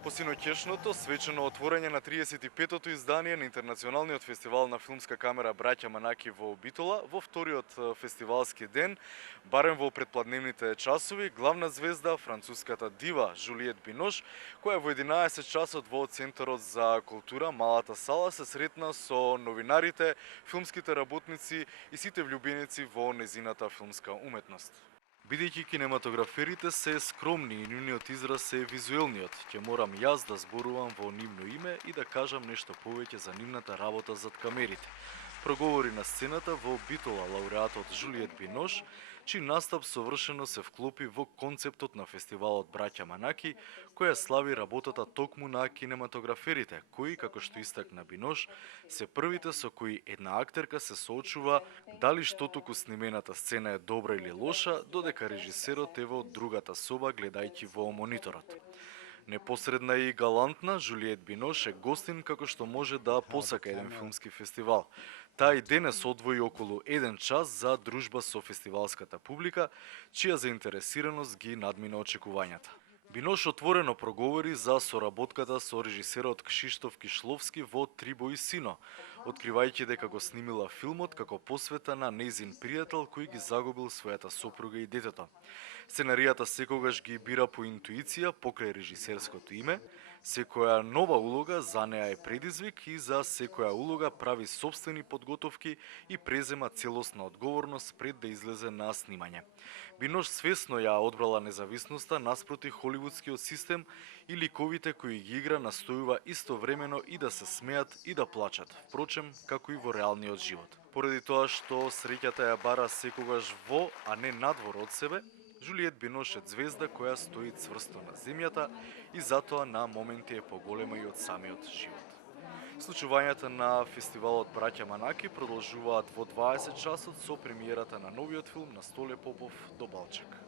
По синоќешното свечено отворање на 35-тото издание на Интернационалниот фестивал на филмска камера Браќа Манаки во Битола, во вториот фестивалски ден, барем во предпладневните часови, главна звезда, француската дива Жулиет Бинош, која во 11 часот во Центарот за култура Малата сала се сретна со новинарите, филмските работници и сите влюбеници во незината филмска уметност. Бидејќи кинематограферите се скромни и нивниот израз е визуелниот, ќе морам јас да зборувам во нивно име и да кажам нешто повеќе за нивната работа зад камерите. Проговори на сцената во Битола лауреатот Жулиет Бинош, чиј настап совршено се вклопи во концептот на фестивалот Браќа Манаки, која слави работата токму на кинематограферите, кои, како што истакна Бинош, се првите со кои една актерка се соочува дали што туку снимената сцена е добра или лоша, додека режисерот е во другата соба гледајќи во мониторот. Непосредна и галантна, Жулиет Бинош е гостин како што може да посака еден филмски фестивал. Таа и денес одвои околу 1 час за дружба со фестивалската публика, чија заинтересираност ги надмина очекувањата. Бинош отворено проговори за соработката со режисерот Кшиштоф Кишловски во Трибо и сино, откривајќи дека го снимила филмот како посвета на нејзин пријател кој ги загубил својата сопруга и детето. Сценаријата секогаш ги бира по интуиција покрај режисерското име, секоја нова улога за неа е предизвик и за секоја улога прави собствени подготовки и презема целосна одговорност пред да излезе на снимање. Бинош свесно ја одбрала независноста наспроти холивудскиот систем и ликовите кои ги игра настојува истовремено и да се смеат и да плачат, впрочем, како и во реалниот живот. Поради тоа што среќата ја бара секогаш во, а не надвор од себе, Жулиет Бинош е звезда која стои цврсто на земјата и затоа на моменти е поголема и од самиот живот. Случувањата на фестивалот Браќа Манаки продолжуваат во 20 часот со премиерата на новиот филм на Столе Попов до Балчак.